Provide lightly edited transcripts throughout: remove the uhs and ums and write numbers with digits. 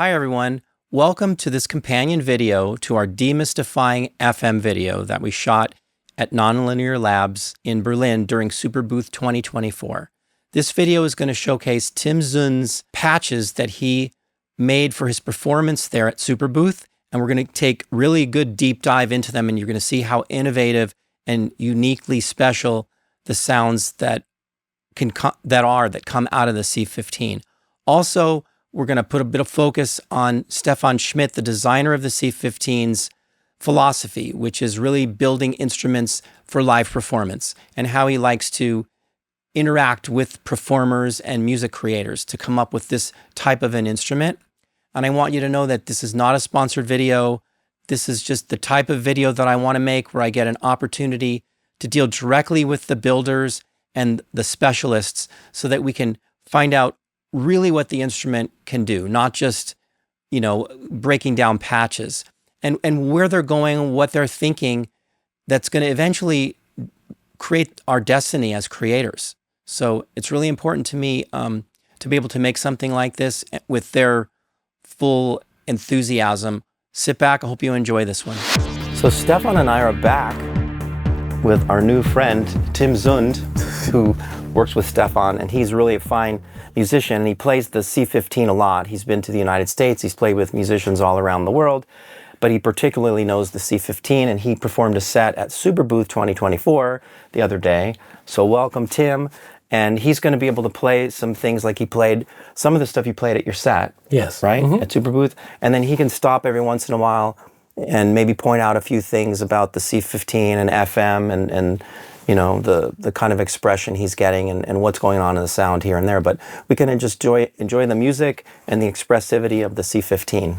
Hi everyone, welcome to this companion video to our Demystifying FM video that we shot at Nonlinear Labs in Berlin during Superbooth 2024. This video is going to showcase TimSund's patches that he made for his performance there at Superbooth, and we're going to take really good deep dive into them, and you're going to see how innovative and uniquely special the sounds that come out of the C15. Also, we're going to put a bit of focus on Stephan Schmitt, the designer of the C15's philosophy, which is really building instruments for live performance, and how he likes to interact with performers and music creators to come up with this type of an instrument. And I want you to know that this is not a sponsored video. This is just the type of video that I want to make where I get an opportunity to deal directly with the builders and the specialists so that we can find out really what the instrument can do, not just, breaking down patches and where they're going, what they're thinking, that's going to eventually create our destiny as creators. So it's really important to me to be able to make something like this with their full enthusiasm. Sit back. I hope you enjoy this one. So Stephan and I are back with our new friend, TimSund, who works with Stephan, and he's really a fine musician, and he plays the C15 a lot. He's been to the United States, he's played with musicians all around the world, but he particularly knows the C15, and he performed a set at Superbooth 2024 the other day. So welcome, Tim, and he's going to be able to play some things like he played, some of the stuff you played at your set. Yes. Right? Mm-hmm. At Superbooth, and then he can stop every once in a while and maybe point out a few things about the C15 and FM and the kind of expression he's getting and what's going on in the sound here and there. But we can just enjoy the music and the expressivity of the C15.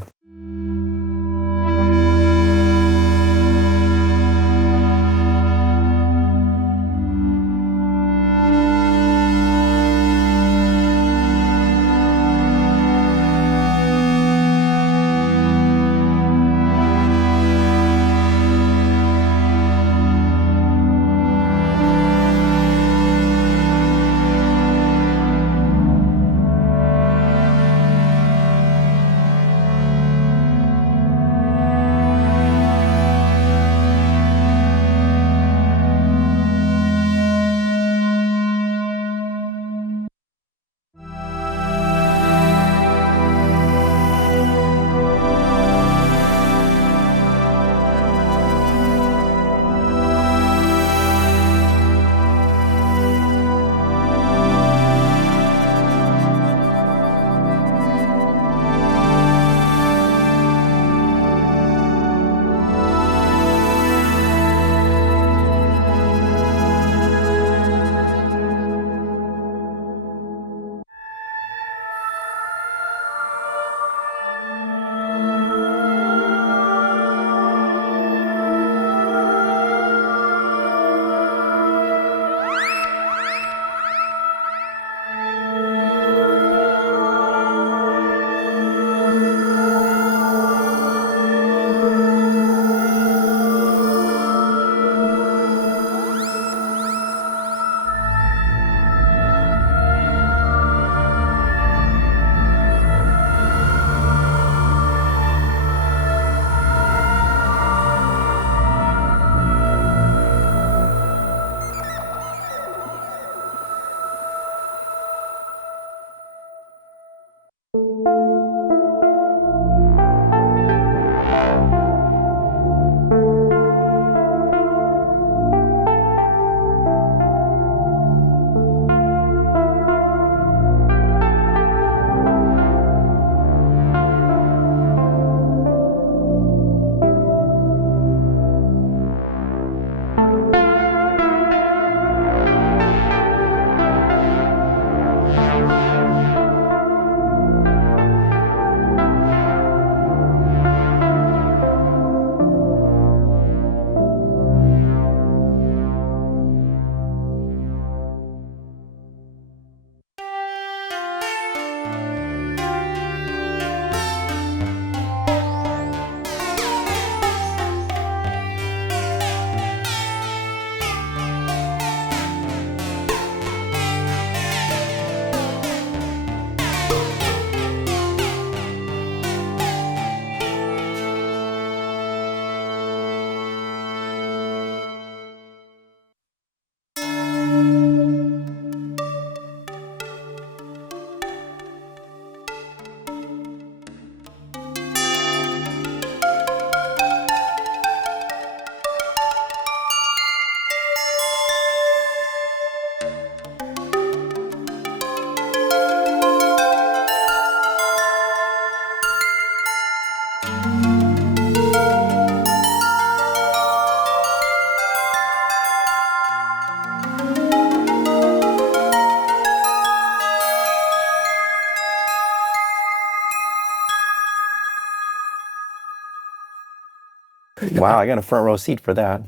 Wow, I got a front row seat for that.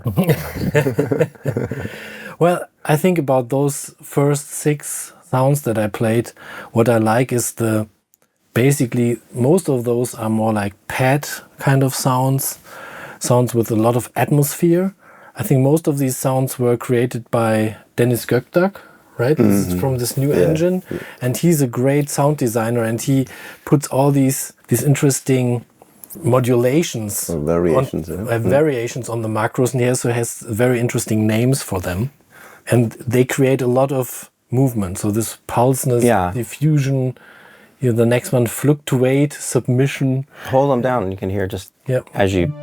Well, I think about those first 6 sounds that I played, what I like is basically most of those are more like pad kind of sounds with a lot of atmosphere. I think most of these sounds were created by Dennis Gökdak, right? This is from this new engine, and he's a great sound designer, and he puts all these interesting modulations, variations on the macros, and he also has very interesting names for them, and they create a lot of movement. So this pulseness, diffusion, the next one, fluctuate, submission. Hold them down and you can hear just as you...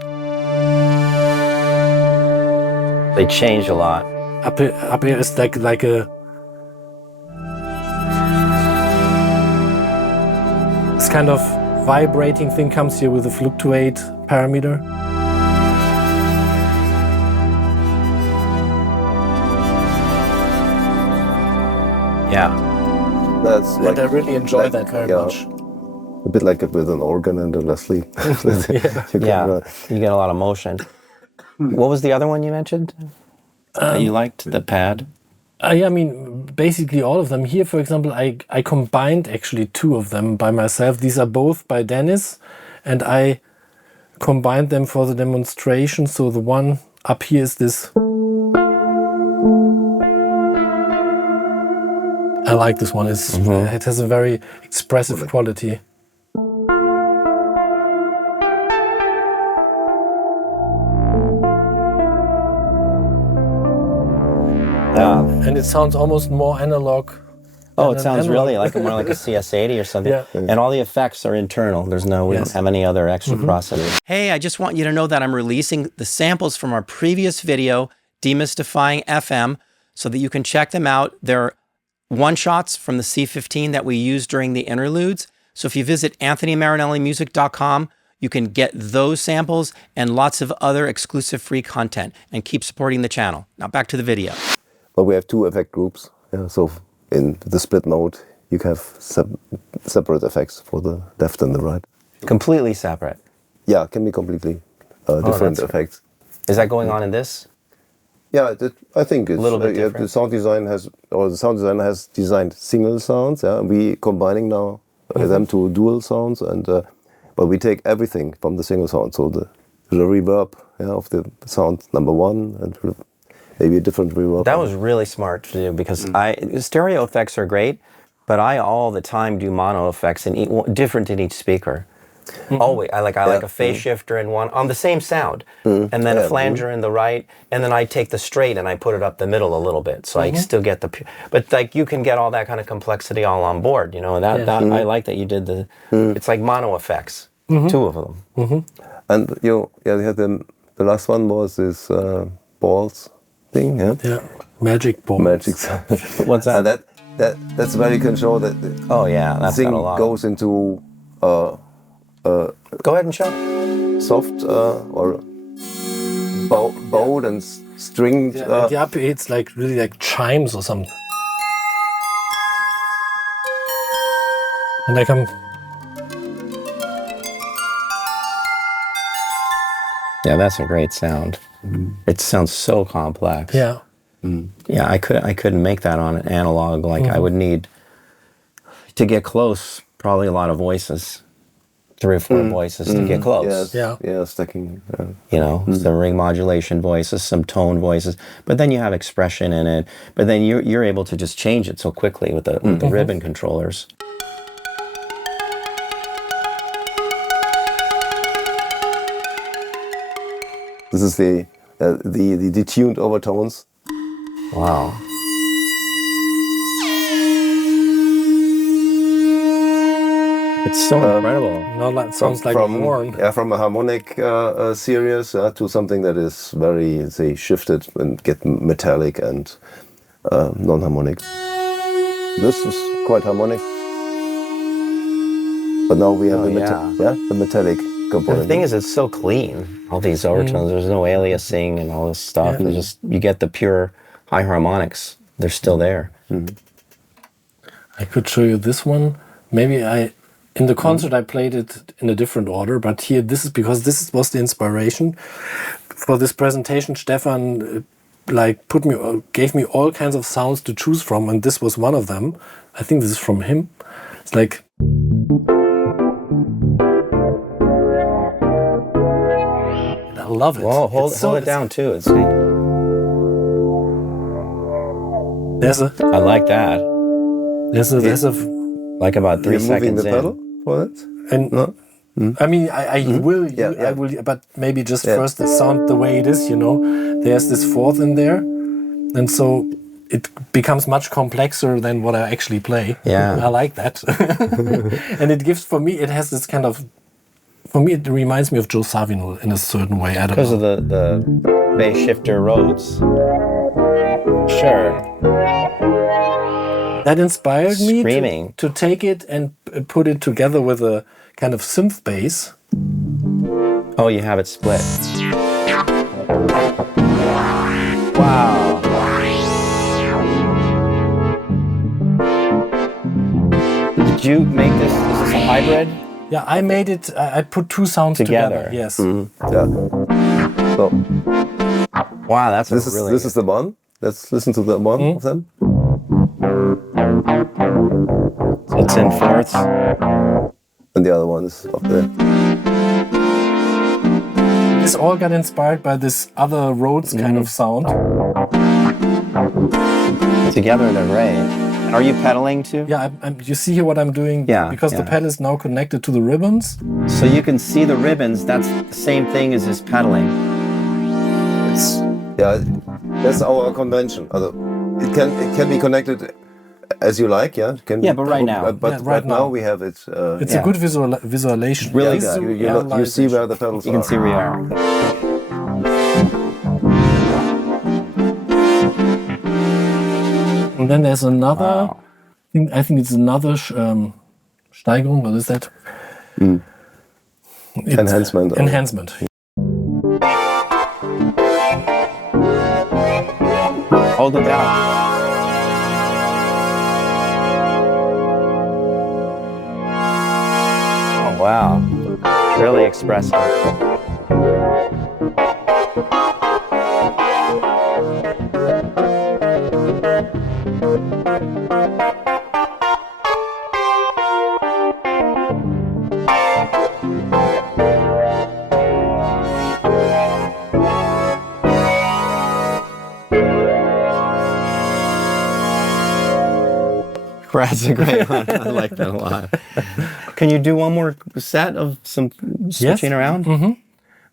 They change a lot. Up here is like a... This kind of vibrating thing comes here with a fluctuate parameter. Yeah. That's and I really enjoy that very much. A bit like it with an organ and a Leslie. You get a lot of motion. What was the other one you mentioned? You liked the pad? I mean, basically all of them. Here, for example, I combined actually 2 of them by myself. These are both by Dennis, and I combined them for the demonstration. So the one up here is this. I like this one. It has a very expressive quality. And it sounds almost more analog. Oh, it sounds really more like a CS80 or something. Yeah. And all the effects are internal. We don't have any other extra processing. Hey, I just want you to know that I'm releasing the samples from our previous video, Demystifying FM, so that you can check them out. They're one-shots from the C15 that we used during the interludes. So if you visit anthonymarinellimusic.com, you can get those samples and lots of other exclusive free content, and keep supporting the channel. Now back to the video. Well, we have 2 effect groups. So in the split mode, you have separate effects for the left and the right. Completely separate? Yeah, it can be completely different effects. Is that going on in this? Yeah, I think it's a little bit different. The sound designer has designed single sounds. Yeah, we combining now them to dual sounds, and but we take everything from the single sound. So the reverb of the sound number 1 and maybe a different reverb. That was really smart to do, because stereo effects are great, but I all the time do mono effects different in each speaker. Always, I like a phase shifter in one on the same sound, and then a flanger in the right, and then I take the straight and I put it up the middle a little bit, so I still get but like you can get all that kind of complexity all on board, and that I like that you did it's like mono effects, 2 of them. And they had the last one was this balls thing, magic balls. Magic. What's that? That's where you can show that. That's thing got a lot. Goes into. Go ahead and show. Soft or bowed and stringed. It's like really like chimes or something. And I come. Yeah, that's a great sound. It sounds so complex. Yeah. Yeah, I couldn't make that on an analog. I would need to get close. Probably a lot of voices. 3 or 4 voices to get close. Stacking. Some ring modulation voices, some tone voices, but then you have expression in it. But then you're able to just change it so quickly with the ribbon controllers. This is the detuned overtones. Wow. It's so incredible. That sounds like a horn. Yeah, from a harmonic series to something that is very, shifted and get metallic and non-harmonic. This is quite harmonic. But now we have the metallic component. The thing is, it's so clean. All these overtones, there's no aliasing and all this stuff. You get the pure high harmonics. They're still there. I could show you this one. Maybe In the concert, I played it in a different order, but here, this is because this was the inspiration for this presentation. Stephan gave me all kinds of sounds to choose from, and this was one of them. I think this is from him. It's like. I love it. Whoa, hold it down too. I like that. There's a like about 3 seconds moving the in. pedal for it? And No? I mean, I will, I will, but maybe just first the sound the way it is, There's this fourth in there, and so it becomes much complexer than what I actually play. Yeah. I like that, and it gives it has this kind of. For me, it reminds me of Joe Zawinul in a certain way. I don't Because know. of the bass shifter Rhodes. Sure. That inspired me Screaming. to take it and put it together with a kind of synth bass. Oh, you have it split. Wow. Did you make this? Is this a hybrid? Yeah, I made it. I put two sounds together. Yes. Yeah. So Wow, that's this is the one. Let's listen to the one of them. It's in fourths. And the other one is up there. This all got inspired by this other Rhodes kind of sound. Together they're great. Are you pedaling too? Yeah, you see here what I'm doing? Yeah, Because the pedal is now connected to the ribbons. So you can see the ribbons. That's the same thing as his pedaling. That's our convention. It can be connected as you like, yeah. But right now. But right now we have it. It's a good visualization. Really yes, good. You see where the pedals You can see where we are. And then there's another. Wow. I think it's another Steigerung. What is that? Enhancement. Enhancement. Hold them down. Oh, wow. Really expressive. That's a great one. I like that a lot. Can you do one more set of some switching around? Mm-hmm.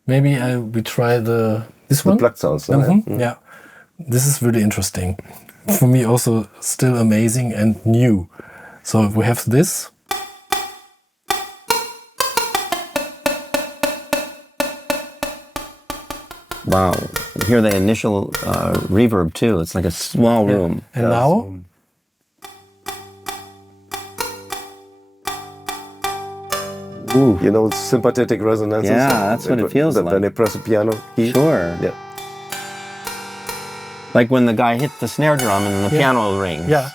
Maybe we try this one. The plucked sounds. Yeah, this is really interesting. For me, also still amazing and new. So we have this. Wow. You hear the initial reverb too. It's like a small room. And now. Ooh. Sympathetic resonances. Yeah, that's what it feels like. When they press a piano key. Sure. Yeah. Like when the guy hit the snare drum and the piano rings. Yeah.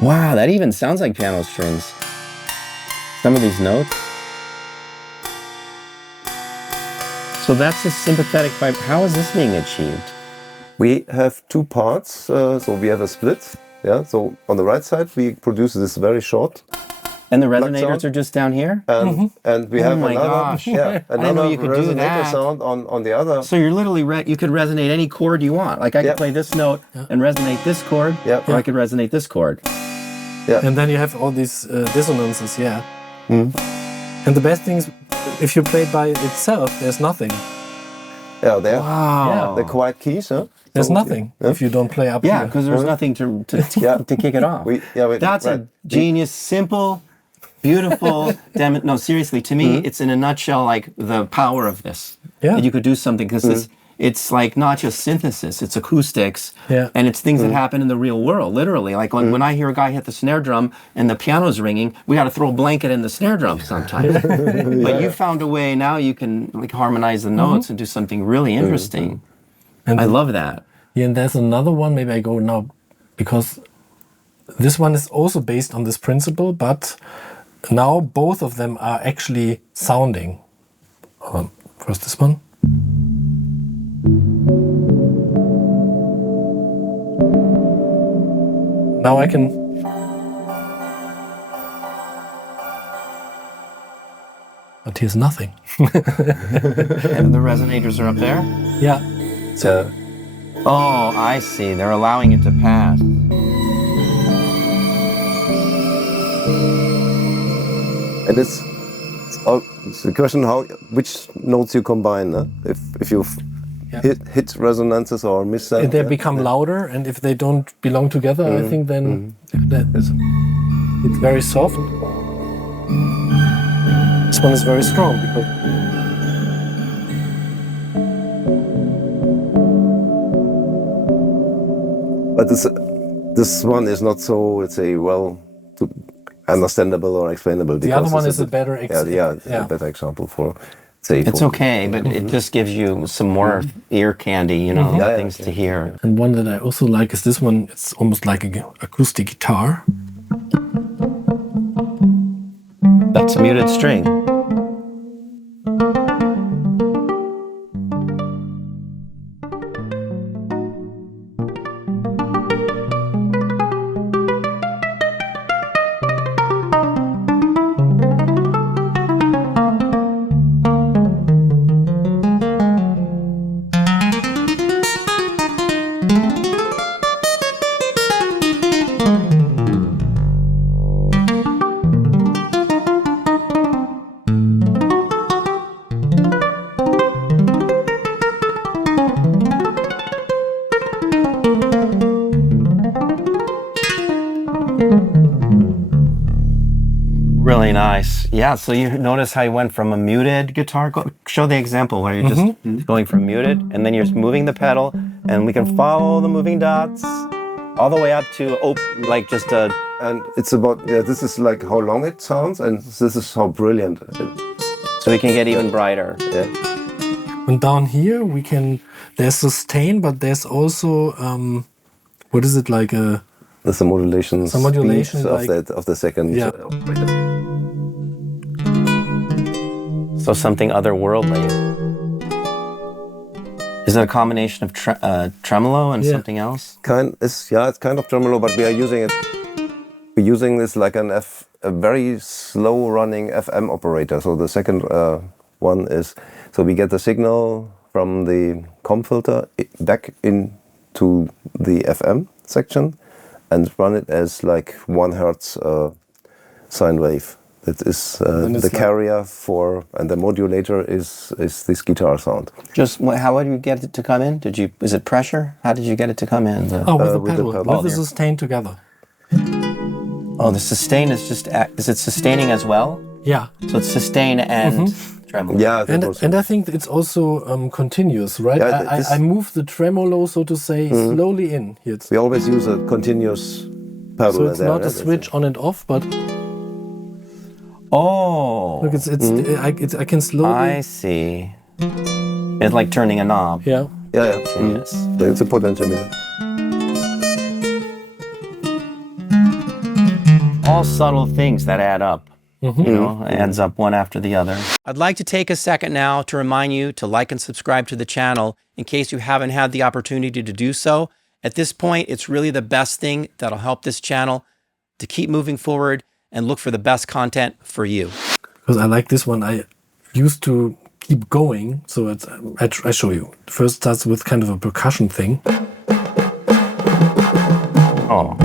Wow, that even sounds like piano strings. Some of these notes. So that's a sympathetic vibe. How is this being achieved? We have two parts. So we have a split. Yeah. So on the right side, we produce this very short. And the resonators are just down here? And we have my another, gosh. I didn't know you could do resonator that. sound on the other. So you're literally, you could resonate any chord you want. Like I could play this note and resonate this chord, or I could resonate this chord. Yeah. And then you have all these dissonances, And the best thing is, if you play it by itself, there's nothing. Yeah, they're, Wow. they're quiet keys, huh? There's nothing if you don't play up Yeah, here. because there's nothing to kick it off. That's a genius, simple, beautiful. No, seriously, to me, it's in a nutshell like the power of this. Yeah. That you could do something because it's like not just synthesis, it's acoustics, and it's things that happen in the real world, literally. Like when I hear a guy hit the snare drum and the piano's ringing, we got to throw a blanket in the snare drum sometimes. But you found a way. Now you can like harmonize the notes and do something really interesting. And I love that. Yeah, and there's another one. Maybe I go now because This one is also based on this principle, but now both of them are actually sounding. First this one. Now I can... But here's nothing. And the resonators are up there? Yeah. So, oh, I see. They're allowing it to pass. And it's the question which notes you combine. If you hit resonances or miss them, They become louder, and if they don't belong together, I think then it's very soft. This one is very strong because but this one is not so, let's say, understandable or explainable. the other one is a better a better example for, say, It's okay, but it just gives you some more ear candy, you know, things to hear. And one that I also like is this one. It's almost like an acoustic guitar. That's a muted string. Really nice. Yeah, so you notice how you went from a muted guitar. Show the example where you're just going from muted, and then you're moving the pedal, and we can follow the moving dots all the way up to like just a... And it's about, this is like how long it sounds, and this is how brilliant. So we can get even brighter. Yeah. And down here there's sustain, but there's also what is it, like a... There's a modulation, Some modulation, like, of the second. Yeah. So something otherworldly. Is it a combination of tremolo and something else? It's kind of tremolo, but we are using it. We're using this like a very slow running FM operator. So the second one is, so we get the signal from the COM filter back into the FM section and run it as like 1 hertz sine wave. That is the carrier for, and the modulator is this guitar sound. Just how did you get it to come in? Is it pressure? How did you get it to come in? with the pedal, with the sustain together. Oh, the sustain is is it sustaining as well? Yeah. So it's sustain and tremolo. Yeah, and I think it's also continuous, right? Yeah, I move the tremolo, so to say, slowly in here. We always use a continuous pedal. So it's not a switch on and off, but look, I can slowly. I see. It's like turning a knob. Yeah. Yeah. Yes. It's a potentiometer. All subtle things that add up. You know, adds up one after the other. I'd like to take a second now to remind you to like and subscribe to the channel in case you haven't had the opportunity to do so. At this point, it's really the best thing that'll help this channel to keep moving forward and look for the best content for you. Because I like this one. I used to keep going, so I show you. First starts with kind of a percussion thing. Oh.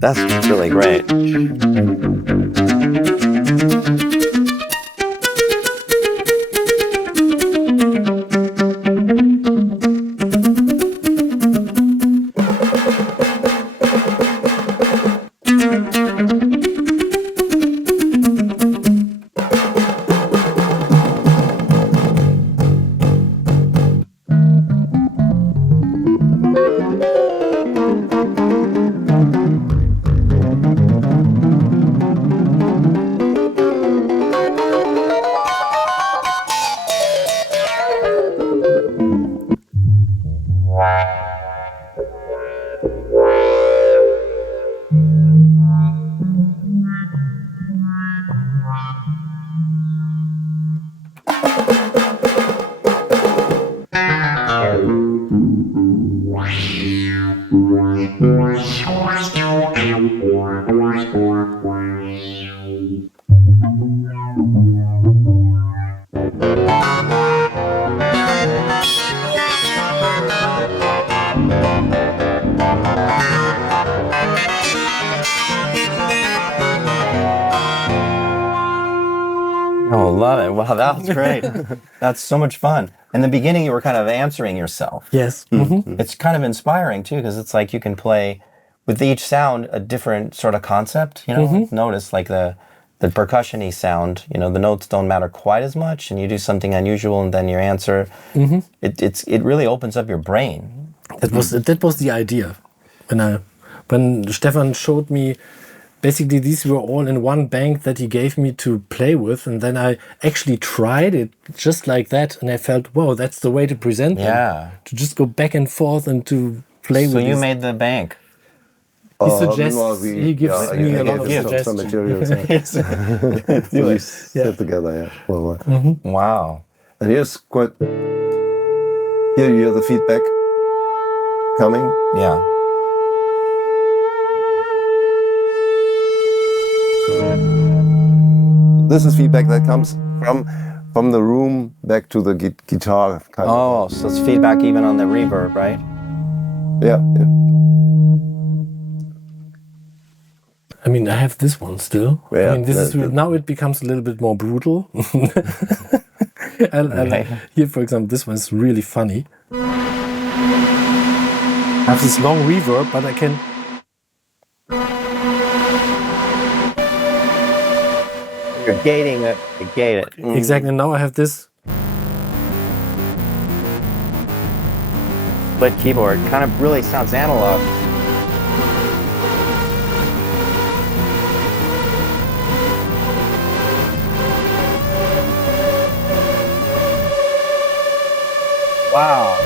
That's really great. Oh, love it. Wow, that was great. That's so much fun. In the beginning, you were kind of answering yourself. Yes. It's kind of inspiring, too, because it's like you can play with each sound a different sort of concept. You know, notice like the percussion-y sound, you know, the notes don't matter quite as much, and you do something unusual, and then your answer, it really opens up your brain. That was the idea. When Stephan showed me, basically these were all in one bank that he gave me to play with, and then I actually tried it just like that, and I felt, wow, that's the way to present them. To just go back and forth and to play with. So you made the bank. He suggests, he gives me a lot of suggestions. Some materials. We sit together, Well, Wow. And here you hear the feedback coming. Yeah. This is feedback that comes from the room back to the guitar. Oh, so it's feedback even on the reverb, right? Yeah. I mean, I have this one still. Yeah, I mean, now it becomes a little bit more brutal. Here, for example, this one is really funny. I have this long reverb, but I can... You're gating it. You gate it. Exactly. Now I have this. Split keyboard. Kind of really sounds analog. Wow.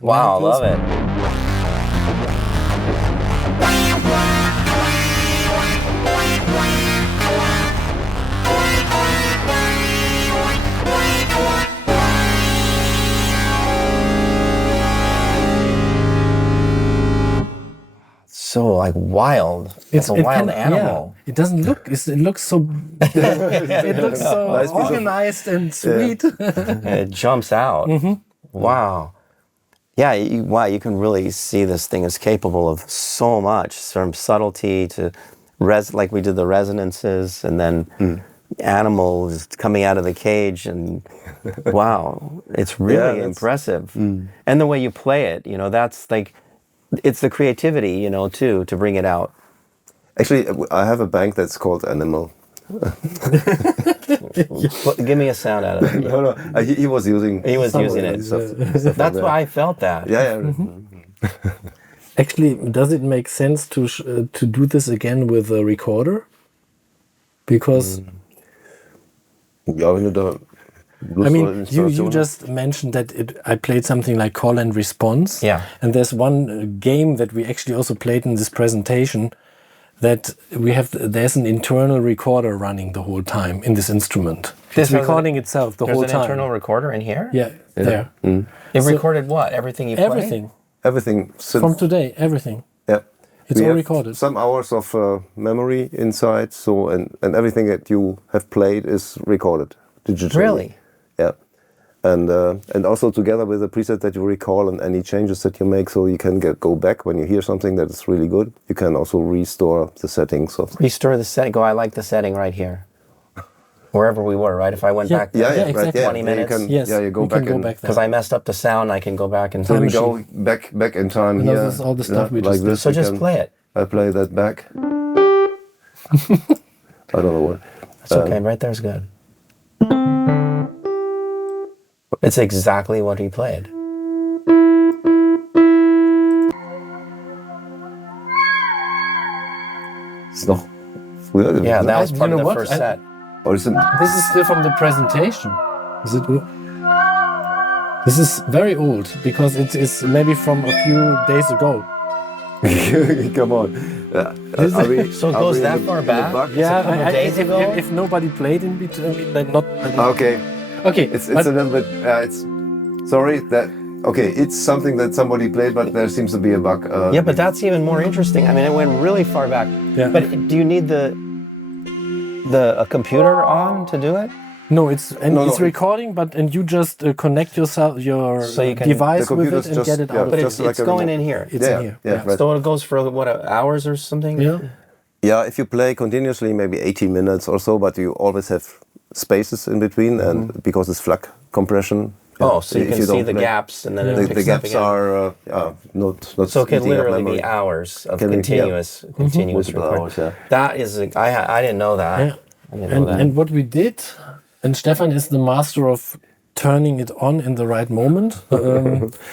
Wow, love it. So like wild. It's a wild animal. Yeah. It doesn't look. It looks so. It looks so organized and sweet. It jumps out. Wow. Yeah, you can really see this thing is capable of so much, from subtlety to like we did the resonances, and then animals coming out of the cage, and wow, it's really impressive. And the way you play it, you know, that's like, it's the creativity, you know, too, to bring it out. Actually, I have a bank that's called Animal. Give me a sound out of it. No, he was using. He was using it. That's why I felt that. Yeah. Actually, does it make sense to do this again with a recorder? Because I mean, you just mentioned that I played something like call and response. Yeah. And there's one game that we actually also played in this presentation, that there's an internal recorder running the whole time in this instrument. It's recording itself the whole time. There's an internal recorder in here? Yeah. There. It recorded what? Everything you played? Everything. From today, everything. Yeah. It's all recorded. Some hours of memory inside, so and everything that you have played is recorded digitally. Really? Yeah. And also together with the preset that you recall and any changes that you make, so you can go back when you hear something that is really good. You can also restore the settings. Restore the setting. I like the setting right here. Wherever we were, right? If I went back exactly. 20 minutes. You go back in. Because I messed up the sound, I can go back and... So we go back in time here. This is all the stuff we just like did. So just play it. I play that back. I don't know what. That's okay, right there's good. It's exactly what he played. Yeah, that was part of the first set. This is still from the presentation. Is it? This is very old because it's maybe from a few days ago. Come on. So it goes that far back? Yeah, days ago? If nobody played in between, then not. Okay. It's a little bit. Sorry that. Okay, it's something that somebody played, but there seems to be a bug. Yeah, but that's even more interesting. I mean, it went really far back. Yeah. But do you need a computer on to do it? No, it's recording, and you just connect your device with it and get it out. But it's going in here. It's in here. Yeah. Right. So it goes for what, hours or something? Yeah. Yeah, if you play continuously, maybe 80 minutes or so, but you always have spaces in between, and because it's FLAC compression. Oh, so you can see the gaps, and then it picks the up gaps again. are not. So it can eating up literally memory. be hours of Can be, continuous Multiple recording. hours, yeah. That is, I didn't know that. Yeah. I didn't know that. And what we did, and Stephan is the master of turning it on in the right moment.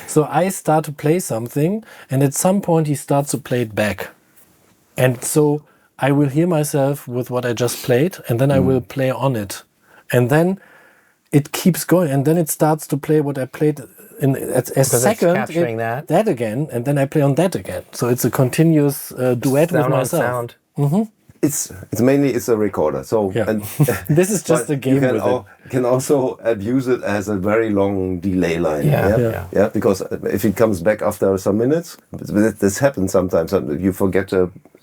So I start to play something, and at some point he starts to play it back. And so I will hear myself with what I just played, and then I will play on it. And then it keeps going, and then it starts to play what I played in a second. It's capturing that again, and then I play on that again. So it's a continuous duet with myself. Sound. It's mainly a recorder. So Yeah. and This is just a game with it. You can also use it as a very long delay line. Yeah. Because if it comes back after some minutes, this happens sometimes. You forget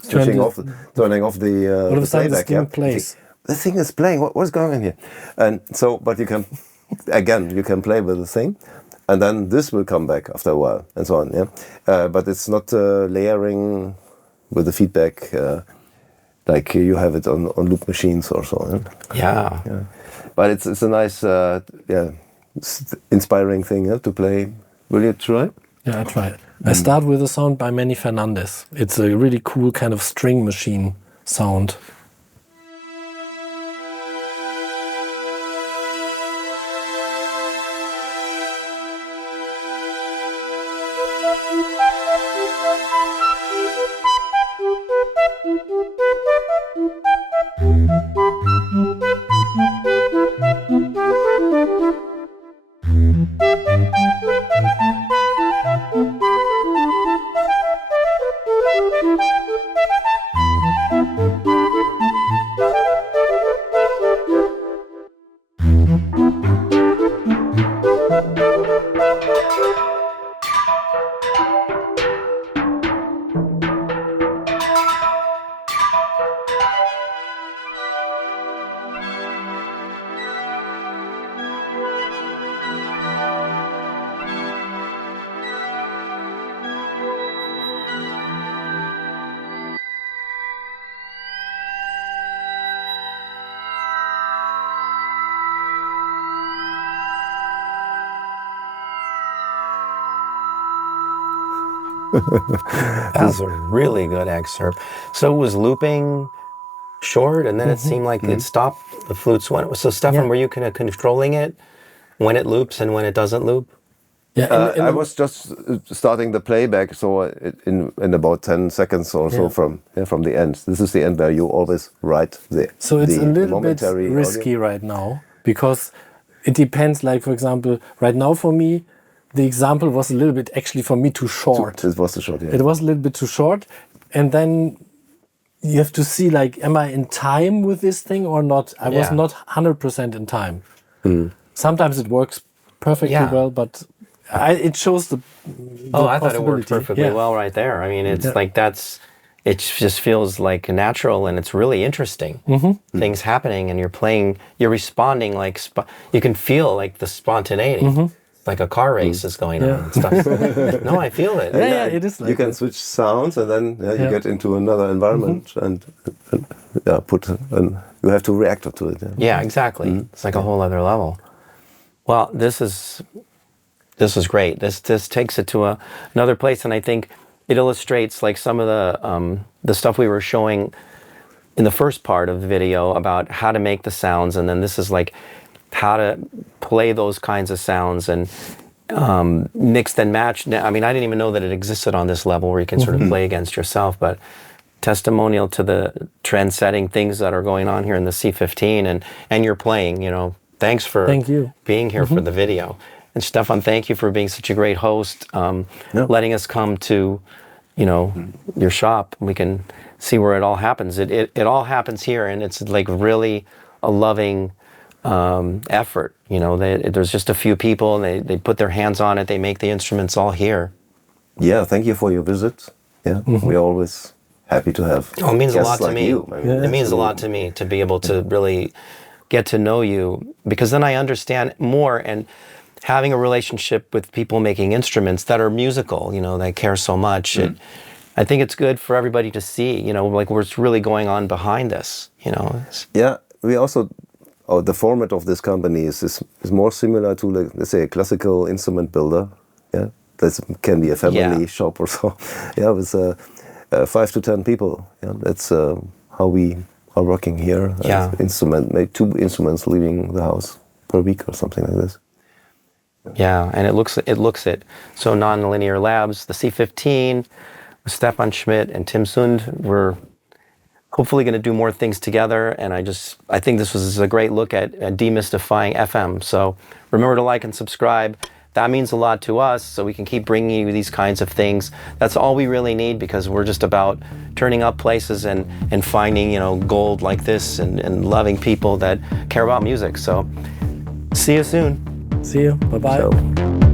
turning off the All of a sudden, playback. this thing plays. The thing is playing. What's going on here? And so, but you can you can play with the thing, and then this will come back after a while, and so on. Yeah, but it's not layering with the feedback. Like you have it on loop machines or so. Yeah. But it's a nice, inspiring thing to play. Will you try? Yeah, I try it. I start with a sound by Manny Fernandez. It's a really cool kind of string machine sound. That's a really good excerpt. So it was looping short, and then it seemed like it stopped. The flutes went. So Stephan, were you kind of controlling it when it loops and when it doesn't loop? Yeah, I was just starting the playback, so in about 10 seconds or so from the end. This is the end where you always write the. So it's the a little bit momentary risky audio. right now because it depends. Like for example, right now for me, the example was a little bit actually for me too short. It was too short. Yeah. It was a little bit too short, and then you have to see like, am I in time with this thing or not? I was not 100% in time. Sometimes it works perfectly well, but it shows the I thought it worked perfectly well right there. I mean, it's like it just feels like natural, and it's really interesting. Things happening, and you're responding like, you can feel like the spontaneity. Like a car race is going on and stuff. No, I feel it. Yeah, it is like you can switch sounds, and then you get into another environment, and you have to react to it. Yeah, exactly. It's like a whole other level. Well, this is great. This takes it to another place, and I think it illustrates like some of the stuff we were showing in the first part of the video about how to make the sounds, and then this is like how to play those kinds of sounds and mix and match. I mean, I didn't even know that it existed on this level where you can sort of play against yourself, but testimonial to the trend-setting things that are going on here in the C15 and you're playing, Thanks for being here for the video. And Stephan, thank you for being such a great host, letting us come to, your shop. We can see where it all happens. It all happens here, and it's like really a loving effort. There's just a few people, and they put their hands on it. They make the instruments all here. Yeah, thank you for your visit. Yeah, we're always happy to have. Oh, it means a lot to like me. You. It means a lot to me to be able to really get to know you, because then I understand more, and having a relationship with people making instruments that are musical, you know, they care so much. I think it's good for everybody to see, you know, like what's really going on behind this, you know. Yeah, we also, the format of this company is more similar to, like, let's say, a classical instrument builder. Yeah, that can be a family shop or so. Yeah, with 5 to 10 people. Yeah, that's how we are working here. Yeah, maybe 2 instruments leaving the house per week or something like this. Yeah, and it looks it. So Nonlinear Labs, the C15, with Stephan Schmitt and TimSund, we're hopefully going to do more things together. And I think this was a great look at Demystifying FM. So remember to like and subscribe. That means a lot to us, so we can keep bringing you these kinds of things. That's all we really need, because we're just about turning up places and finding, you know, gold like this, and loving people that care about music. So see you soon. See you. Bye-bye. So.